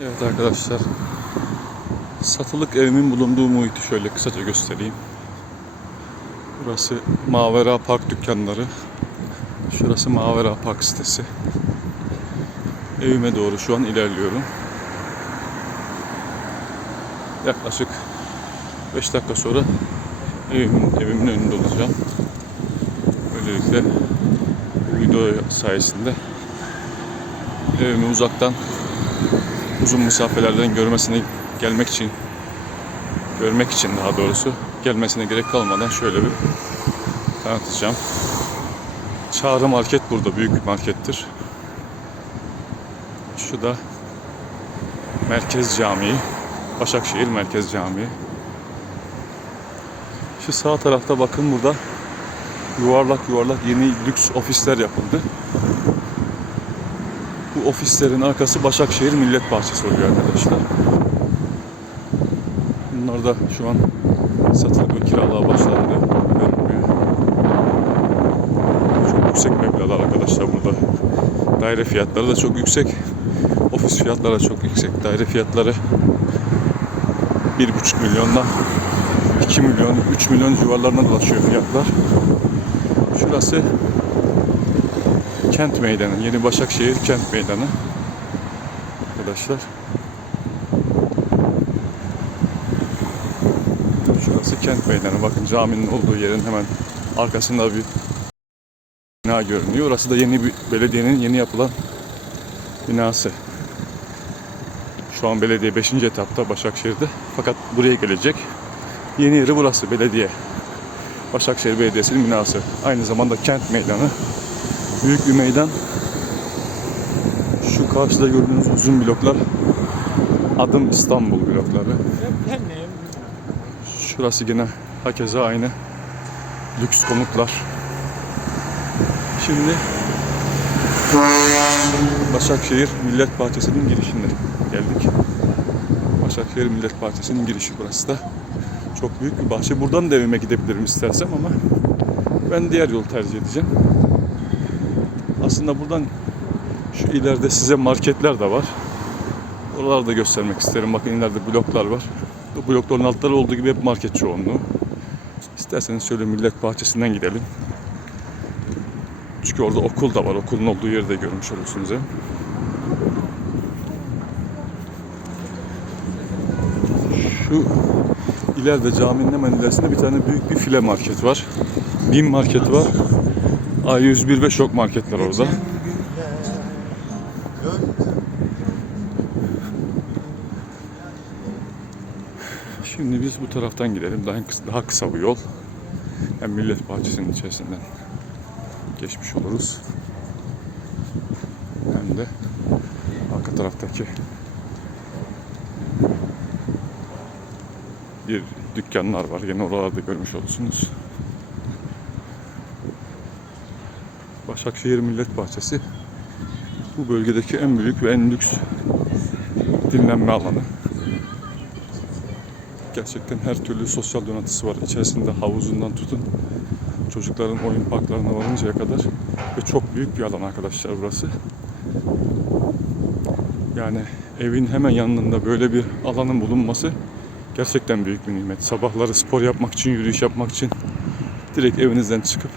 Evet arkadaşlar. Satılık evimin bulunduğu muhiti şöyle kısaca göstereyim. Burası Mavera Park dükkanları. Şurası Mavera Park sitesi. Evime doğru şu an ilerliyorum. Yaklaşık 5 dakika sonra evimin, evimin önünde olacağım. Böylelikle bu video sayesinde evimi uzaktan uzun mesafelerden görmesine gelmek için görmek için daha doğrusu gelmesine gerek kalmadan şöyle bir tanıtacağım. Çağrı Market burada büyük bir markettir. Şu da Merkez Camii. Başakşehir Merkez Camii. Şu sağ tarafta bakın burada yuvarlak yuvarlak yeni lüks ofisler yapıldı. Ofislerin arkası Başakşehir Millet Bahçesi oluyor arkadaşlar. Bunlar da şu an satılık ve kiralığa başlandı. Çok yüksek meblağlar arkadaşlar burada. Daire fiyatları da çok yüksek. Ofis fiyatları da çok yüksek. Daire fiyatları 1,5 milyondan 2 milyon, 3 milyon civarlarına dolaşıyor fiyatlar. Şurası Kent Meydanı, Yeni Başakşehir Kent Meydanı. Arkadaşlar. Şurası Kent Meydanı. Bakın caminin olduğu yerin hemen arkasında bir bina görünüyor. Orası da yeni bir belediyenin yeni yapılan binası. Şu an belediye 5. etapta Başakşehir'de. Fakat buraya gelecek. Yeni yeri burası belediye. Başakşehir Belediyesi'nin binası. Aynı zamanda kent meydanı. Büyük bir meydan. Şu karşıda gördüğünüz uzun bloklar Adım İstanbul blokları. Şurası yine hakeza aynı lüks konutlar. Şimdi Başakşehir Millet Bahçesi'nin girişinde geldik. Başakşehir Millet Bahçesi'nin girişi burası da. Çok büyük bir bahçe. Buradan da evime gidebilirim istersem ama ben diğer yolu tercih edeceğim. Aslında buradan şu ileride size marketler de var. Oraları da göstermek isterim. Bakın ileride bloklar var. Bu blokların altları olduğu gibi hep market çoğunluğu. İsterseniz şöyle millet bahçesinden gidelim. Çünkü orada okul da var. Okulun olduğu yeri de görmüş olursunuz. hem. Şu ileride caminin hemen ilerisinde bir tane büyük bir file market var. Bin market var. A101 ve şok marketler orada. Şimdi biz bu taraftan gidelim. Daha kısa, daha kısa bu yol. Hem Millet Bahçesi'nin içerisinden geçmiş oluruz. Hem de arka taraftaki bir dükkanlar var. Yine oralarda görmüş olursunuz. Başakşehir Millet Bahçesi bu bölgedeki en büyük ve en lüks dinlenme alanı. Gerçekten her türlü sosyal donatısı var. İçerisinde havuzundan tutun çocukların oyun parklarına varıncaya kadar ve çok büyük bir alan arkadaşlar burası. Yani evin hemen yanında böyle bir alanın bulunması gerçekten büyük bir nimet. Sabahları spor yapmak için, yürüyüş yapmak için direkt evinizden çıkıp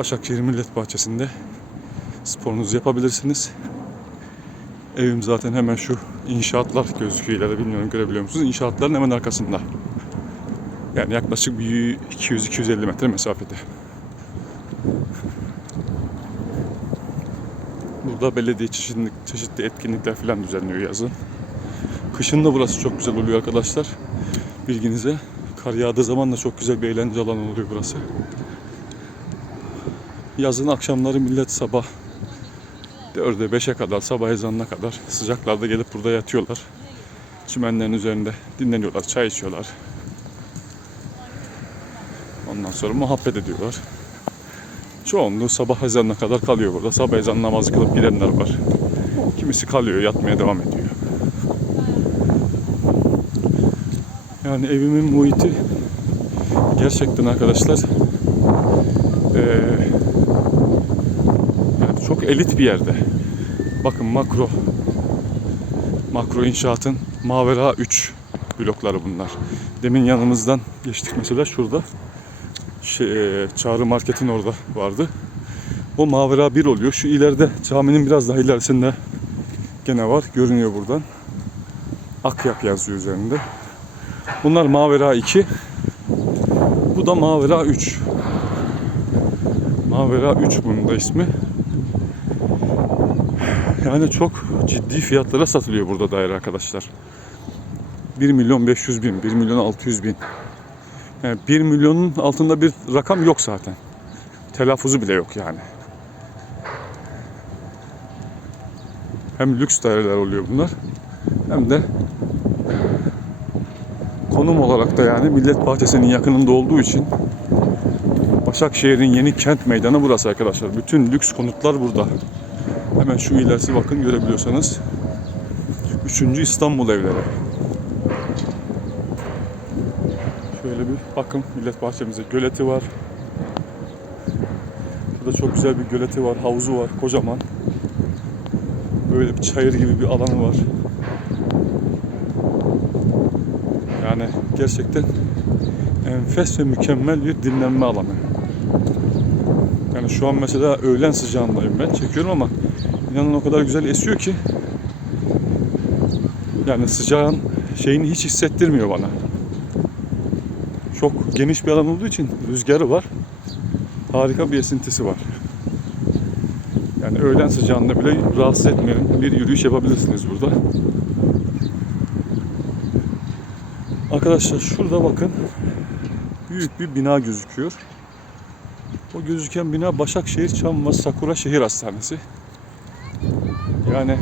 Başakşehir Millet Bahçesi'nde sporunuzu yapabilirsiniz. Evim zaten hemen şu inşaatlar gözüküyor ileride bilmiyorum görebiliyor musunuz? İnşaatların hemen arkasında. Yani yaklaşık bir 200-250 metre mesafede. Burada belediye çeşitli, çeşitli etkinlikler falan düzenliyor yazın. Kışın da burası çok güzel oluyor arkadaşlar. Bilginize. Kar yağdığı zaman da çok güzel bir eğlence alanı oluyor burası. Yazın akşamları millet sabah 4'e 5'e kadar sabah ezanına kadar sıcaklarda gelip burada yatıyorlar. Çimenlerin üzerinde dinleniyorlar, çay içiyorlar. Ondan sonra muhabbet ediyorlar. Çoğunluğu sabah ezanına kadar kalıyor burada. Sabah ezan namazı kılıp gidenler var. Kimisi kalıyor, yatmaya devam ediyor. Yani evimin muhiti gerçekten arkadaşlar eee yani çok elit bir yerde. Bakın makro Makro inşaatın Mavera 3 blokları bunlar. Demin yanımızdan geçtik mesela şurada. Şey, e, Çağrı Market'in orada vardı. O Mavera 1 oluyor. Şu ileride caminin biraz daha ilerisinde gene var. Görünüyor buradan. Akyak yazıyor üzerinde. Bunlar Mavera 2. Bu da Mavera 3. Mavera 3 bunun da ismi. Yani çok ciddi fiyatlara satılıyor burada daire arkadaşlar. 1 milyon 500 bin, 1 milyon 600 bin. Yani 1 milyonun altında bir rakam yok zaten. Telaffuzu bile yok yani. Hem lüks daireler oluyor bunlar. Hem de konum olarak da yani Millet Bahçesi'nin yakınında olduğu için Başakşehir'in yeni kent meydanı burası arkadaşlar. Bütün lüks konutlar burada. Hemen şu ilerisi bakın görebiliyorsanız. 3. İstanbul evleri. Şöyle bir bakın millet bahçemize göleti var. Burada çok güzel bir göleti var, havuzu var kocaman. Böyle bir çayır gibi bir alanı var. Yani gerçekten enfes ve mükemmel bir dinlenme alanı. Yani şu an mesela öğlen sıcağındayım ben çekiyorum ama inanın o kadar güzel esiyor ki yani sıcağın şeyini hiç hissettirmiyor bana. Çok geniş bir alan olduğu için rüzgarı var. Harika bir esintisi var. Yani öğlen sıcağında bile rahatsız etmeyen bir yürüyüş yapabilirsiniz burada. Arkadaşlar şurada bakın büyük bir bina gözüküyor. O gözüken bina Başakşehir Çamlıca Sakura Şehir Hastanesi. Yani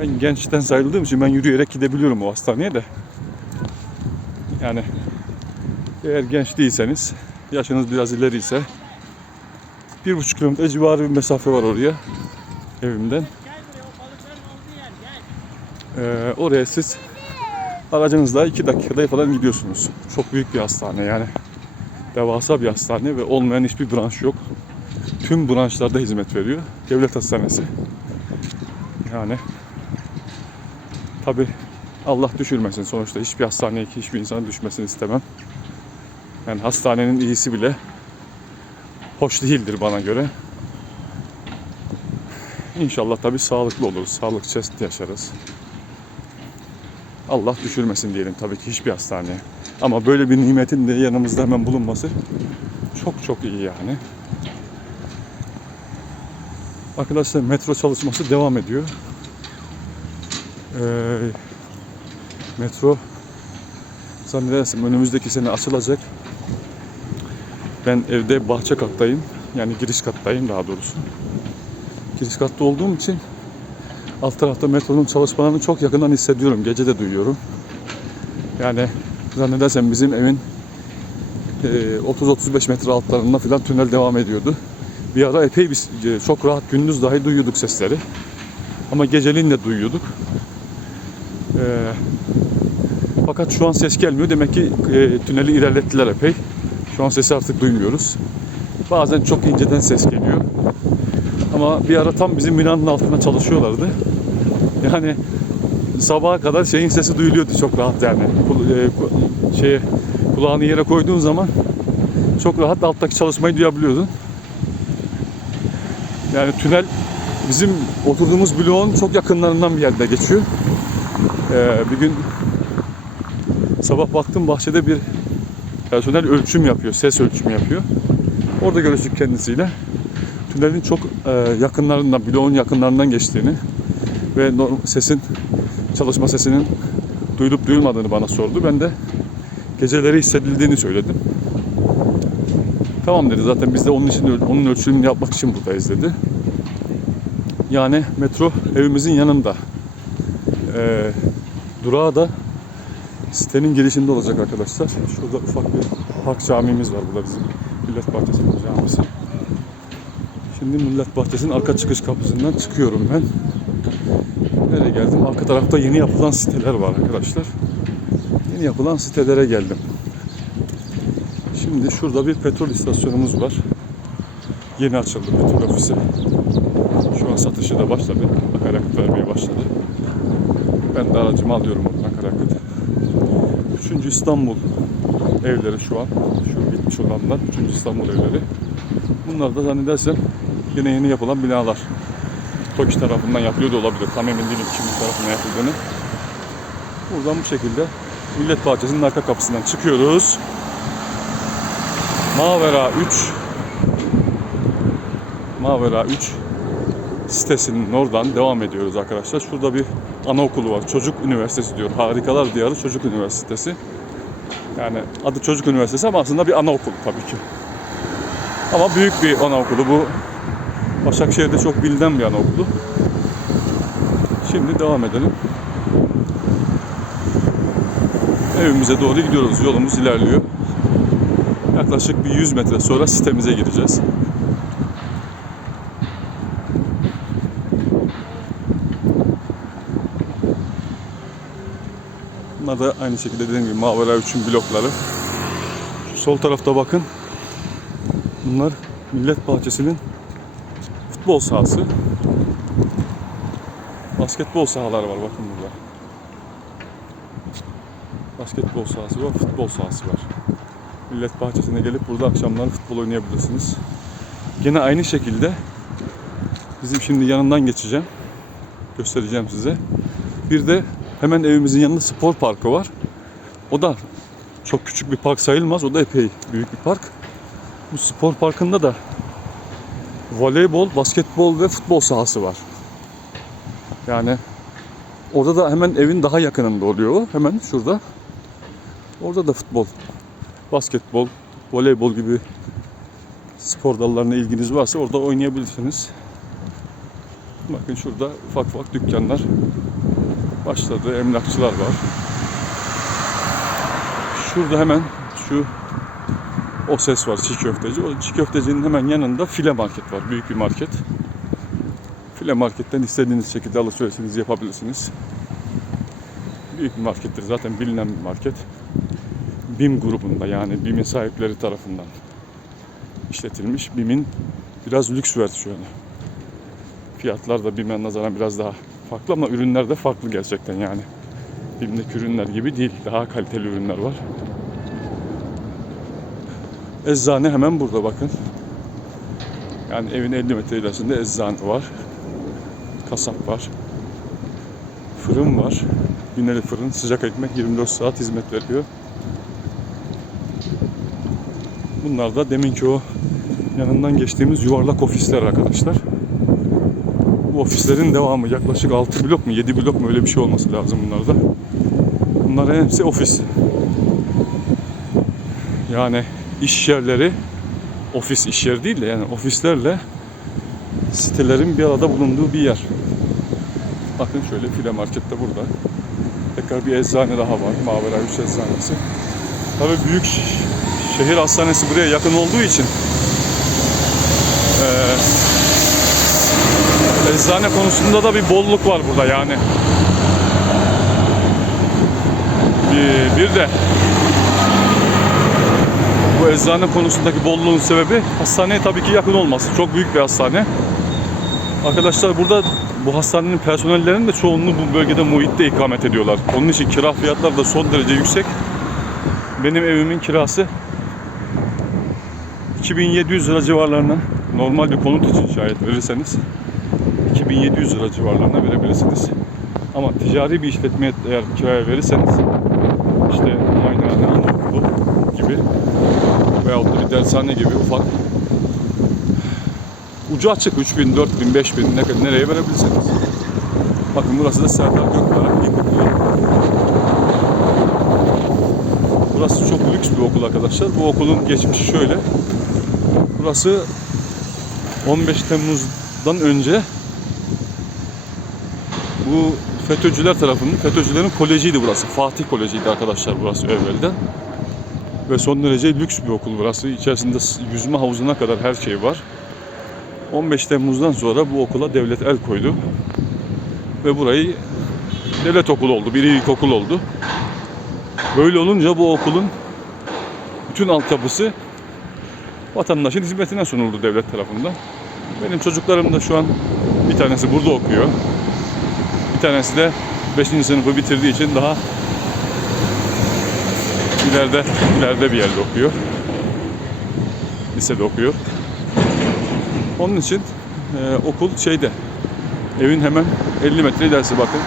ben gençten sayıldığım için ben yürüyerek gidebiliyorum o hastaneye de. Yani eğer genç değilseniz, yaşınız biraz ileri ise bir buçuk kilometre civarı bir mesafe var oraya evimden. Ee, oraya siz aracınızla iki dakikada falan gidiyorsunuz. Çok büyük bir hastane yani. Devasa bir hastane ve olmayan hiçbir branş yok. Tüm branşlarda hizmet veriyor. Devlet hastanesi. Yani tabi Allah düşürmesin sonuçta hiçbir hastaneye hiçbir insan düşmesini istemem. Yani hastanenin iyisi bile hoş değildir bana göre. İnşallah tabi sağlıklı oluruz. Sağlık çeşit yaşarız. Allah düşürmesin diyelim tabii ki hiçbir hastaneye. Ama böyle bir nimetin de yanımızda hemen bulunması çok çok iyi yani. Arkadaşlar metro çalışması devam ediyor. Ee, metro zannedersem önümüzdeki sene açılacak. Ben evde bahçe kattayım. Yani giriş kattayım daha doğrusu. Giriş katta olduğum için alt tarafta metronun çalışmalarını çok yakından hissediyorum. Gece de duyuyorum. Yani zannedersem bizim evin e, 30-35 metre altlarında falan tünel devam ediyordu. Bir ara epey bir e, çok rahat gündüz dahi duyuyorduk sesleri. Ama geceliğin de duyuyorduk. E, fakat şu an ses gelmiyor. Demek ki e, tüneli ilerlettiler epey. Şu an sesi artık duymuyoruz. Bazen çok inceden ses geliyor. Ama bir ara tam bizim binanın altında çalışıyorlardı. Yani sabaha kadar şeyin sesi duyuluyordu çok rahat yani. Kul, ku- şeye, kulağını yere koyduğun zaman çok rahat alttaki çalışmayı duyabiliyordun. Yani tünel bizim oturduğumuz bloğun çok yakınlarından bir yerde geçiyor. Ee, bir gün sabah baktım bahçede bir personel ölçüm yapıyor, ses ölçümü yapıyor. Orada görüştük kendisiyle. Tünelin çok e, yakınlarından, bloğun yakınlarından geçtiğini ve sesin, çalışma sesinin duyulup duyulmadığını bana sordu. Ben de geceleri hissedildiğini söyledim. Tamam dedi zaten biz de onun için onun ölçümünü yapmak için buradayız dedi. Yani metro evimizin yanında. Ee, durağı da sitenin girişinde olacak arkadaşlar. Şurada ufak bir park camimiz var burada bizim. Millet Bahçesi'nin camisi. Şimdi Millet Bahçesi'nin arka çıkış kapısından çıkıyorum ben. Nereye geldim? Arka tarafta yeni yapılan siteler var arkadaşlar. Yeni yapılan sitelere geldim. Şimdi şurada bir petrol istasyonumuz var. Yeni açıldı petrol ofisi. Şu an satışı da başladı. Akaryakıt vermeye başladı. Ben de aracımı alıyorum oradan akaryakıt. Üçüncü İstanbul evleri şu an. Şu bitmiş olanlar. Üçüncü İstanbul evleri. Bunlar da zannedersem yine yeni yapılan binalar. TOKİ tarafından yapılıyor da olabilir. Tam emin değilim kimin tarafından yapıldığını. Buradan bu şekilde Millet Bahçesi'nin arka kapısından çıkıyoruz. Mavera 3 Mavera 3 sitesinin oradan devam ediyoruz arkadaşlar. Şurada bir anaokulu var. Çocuk Üniversitesi diyor. Harikalar Diyarı Çocuk Üniversitesi. Yani adı Çocuk Üniversitesi ama aslında bir anaokulu tabii ki. Ama büyük bir anaokulu. Bu Başakşehir'de çok bilinen bir anaokulu. Şimdi devam edelim. Evimize doğru gidiyoruz. Yolumuz ilerliyor. Yaklaşık bir 100 metre sonra sitemize gireceğiz. Bunlar da aynı şekilde dediğim gibi Mavera 3'ün blokları. Şu sol tarafta bakın. Bunlar Millet Bahçesi'nin futbol sahası. Basketbol sahaları var bakın burada. Basketbol sahası var, futbol sahası var. Millet Bahçesi'ne gelip burada akşamlar futbol oynayabilirsiniz. Gene aynı şekilde bizim şimdi yanından geçeceğim. Göstereceğim size. Bir de hemen evimizin yanında spor parkı var. O da çok küçük bir park sayılmaz. O da epey büyük bir park. Bu spor parkında da voleybol, basketbol ve futbol sahası var. Yani orada da hemen evin daha yakınında oluyor. Hemen şurada. Orada da futbol, basketbol, voleybol gibi spor dallarına ilginiz varsa orada oynayabilirsiniz. Bakın şurada ufak ufak dükkanlar başladı. Emlakçılar var. Şurada hemen şu o ses var çiğ köfteci. O çiğ köftecinin hemen yanında file market var. Büyük bir market. File marketten istediğiniz şekilde alışverişinizi yapabilirsiniz. Büyük bir markettir. Zaten bilinen bir market. BİM grubunda yani BİM'in sahipleri tarafından işletilmiş. BİM'in biraz lüks versiyonu. Fiyatlar da BİM'e nazaran biraz daha farklı ama ürünler de farklı gerçekten yani. BİM'deki ürünler gibi değil. Daha kaliteli ürünler var. Eczane hemen burada bakın. Yani evin 50 metre ilerisinde eczane var. Kasap var. Fırın var. Bineli fırın. Sıcak ekmek 24 saat hizmet veriyor. Bunlar da deminki o yanından geçtiğimiz yuvarlak ofisler arkadaşlar. Bu ofislerin devamı yaklaşık 6 blok mu 7 blok mu öyle bir şey olması lazım bunlarda. Bunların hepsi ofis. Yani iş yerleri ofis iş yeri değil de yani ofislerle sitelerin bir arada bulunduğu bir yer. Bakın şöyle file market de burada. Tekrar bir eczane daha var. Mavera 3 eczanesi. Tabii büyük şehir hastanesi buraya yakın olduğu için eee eczane konusunda da bir bolluk var burada yani. Bir, bir de bu eczane konusundaki bolluğun sebebi hastaneye tabii ki yakın olması. Çok büyük bir hastane. Arkadaşlar burada bu hastanenin personellerinin de çoğunluğu bu bölgede muhitte ikamet ediyorlar. Onun için kira fiyatları da son derece yüksek. Benim evimin kirası 2700 lira civarlarına normal bir konut için şayet verirseniz 2700 lira civarlarına verebilirsiniz. Ama ticari bir işletmeye eğer kiraya verirseniz işte aynı anaokulu gibi veyahut da bir dershane gibi ufak ucu açık 3000, 4000, 5000 ne nereye verebilirsiniz. Bakın burası da Serdar Gökbarak İlkokulu. Burası çok lüks bir okul arkadaşlar. Bu okulun geçmişi şöyle. Burası 15 Temmuz'dan önce bu FETÖ'cüler tarafından, FETÖ'cülerin kolejiydi burası. Fatih Kolejiydi arkadaşlar burası evvelden. Ve son derece lüks bir okul burası. İçerisinde yüzme havuzuna kadar her şey var. 15 Temmuz'dan sonra bu okula devlet el koydu. Ve burayı devlet okulu oldu. Bir ilkokul oldu. Böyle olunca bu okulun bütün altyapısı vatandaşın hizmetine sunuldu devlet tarafından. Benim çocuklarım da şu an Bir tanesi burada okuyor. Bir tanesi de 5. sınıfı bitirdiği için daha ileride ileride bir yerde okuyor. Lisede okuyor. Onun için e, okul şeyde. Evin hemen 50 metre ilerisi bakın.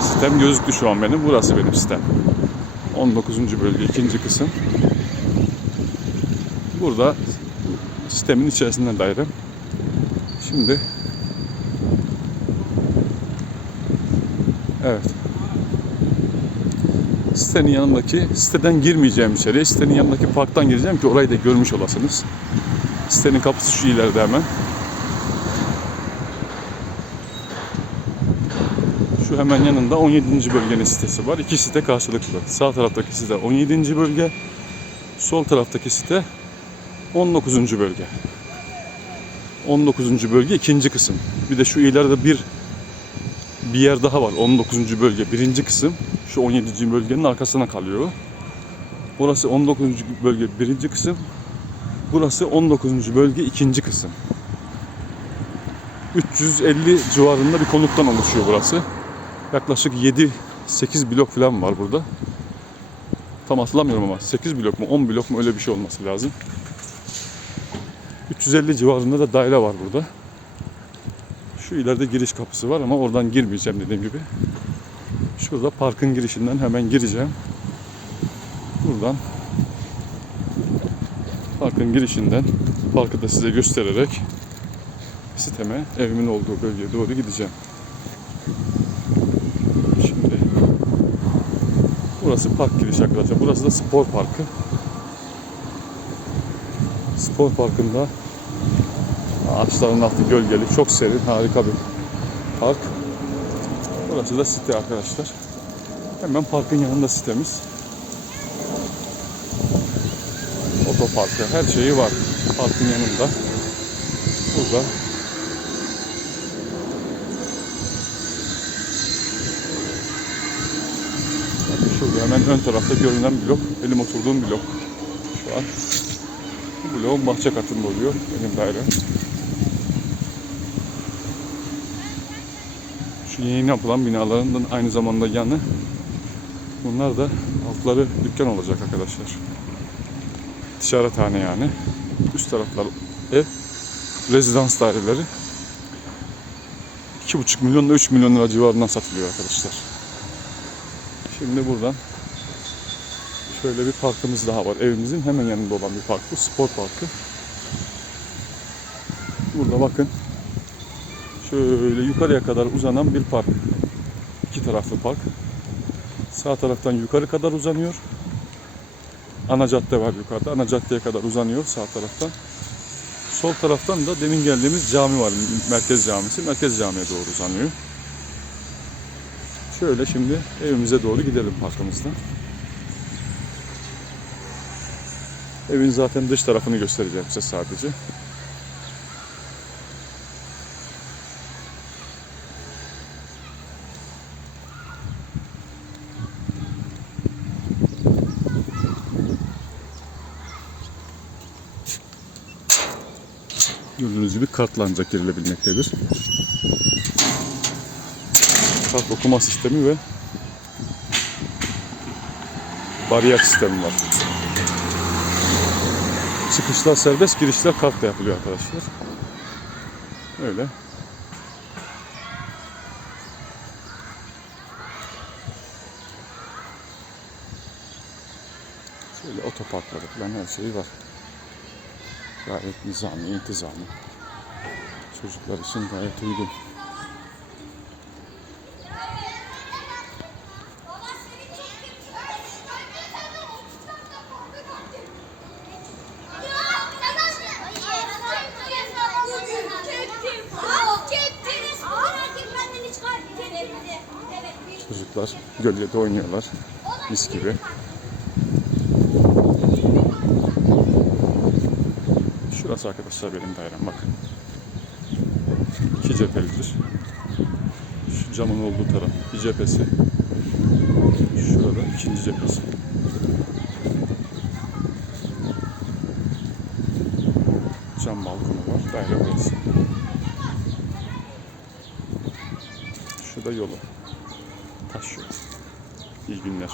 Sistem gözüktü şu an benim. Burası benim sistem. 19. bölge ikinci kısım. Burada sistemin içerisinden dairem. Şimdi Evet. Sitenin yanındaki, siteden girmeyeceğim içeriye. Sitenin yanındaki parktan gireceğim ki orayı da görmüş olasınız. Sitenin kapısı şu ileride hemen. Şu hemen yanında 17. bölgenin sitesi var. İki site karşılıklı. Sağ taraftaki site 17. bölge. Sol taraftaki site 19. bölge. 19. bölge ikinci kısım. Bir de şu ileride bir bir yer daha var. 19. bölge birinci kısım. Şu 17. bölgenin arkasına kalıyor. Burası 19. bölge birinci kısım. Burası 19. bölge ikinci kısım. 350 civarında bir konuttan oluşuyor burası. Yaklaşık 7-8 blok falan var burada. Tam hatırlamıyorum ama 8 blok mu 10 blok mu öyle bir şey olması lazım. 350 civarında da daire var burada. Şu ileride giriş kapısı var ama oradan girmeyeceğim dediğim gibi. Şurada parkın girişinden hemen gireceğim. Buradan parkın girişinden parkı da size göstererek siteme, evimin olduğu bölgeye doğru gideceğim. Şimdi burası park girişi arkadaşlar. Burası da spor parkı. Spor parkında ağaçların altı gölgeli, çok serin, harika bir park. Burası da site arkadaşlar. Hemen parkın yanında sitemiz. Otoparkı, her şeyi var parkın yanında. Burada şurada hemen ön tarafta görünen blok, benim oturduğum blok şu an. Bu bloğun bahçe katında oluyor benim dairem. Yeni yapılan binaların aynı zamanda yanı. Bunlar da altları dükkan olacak arkadaşlar. Ticarethane yani. Üst taraflar ev, rezidans daireleri. 2,5 milyon ile 3 milyon lira civarından satılıyor arkadaşlar. Şimdi buradan şöyle bir parkımız daha var. Evimizin hemen yanında olan bir park bu. Spor parkı. Burada bakın. Şöyle yukarıya kadar uzanan bir park. İki taraflı park. Sağ taraftan yukarı kadar uzanıyor. Ana cadde var yukarıda. Ana caddeye kadar uzanıyor sağ taraftan. Sol taraftan da demin geldiğimiz cami var. Merkez Camisi. Merkez Cami'ye doğru uzanıyor. Şöyle şimdi evimize doğru gidelim parkımızdan. Evin zaten dış tarafını göstereceğim size sadece. Gördüğünüz gibi kartla ancak girilebilmektedir. Kart okuma sistemi ve bariyer sistemi var. Çıkışlar serbest, girişler kartla yapılıyor arkadaşlar. Öyle. Şöyle otoparkları falan her şeyi var. Gayet nizami, intizami. Çocuklar için gayet uygun. Çocuklar gölgede oynuyorlar. Mis gibi. Şurası arkadaşlar benim dairem bakın. İki cephelidir. Şu camın olduğu taraf bir cephesi. Şurada ikinci cephesi. Cam balkonu var. Daire burası. yolu. Taş yolu. İyi günler.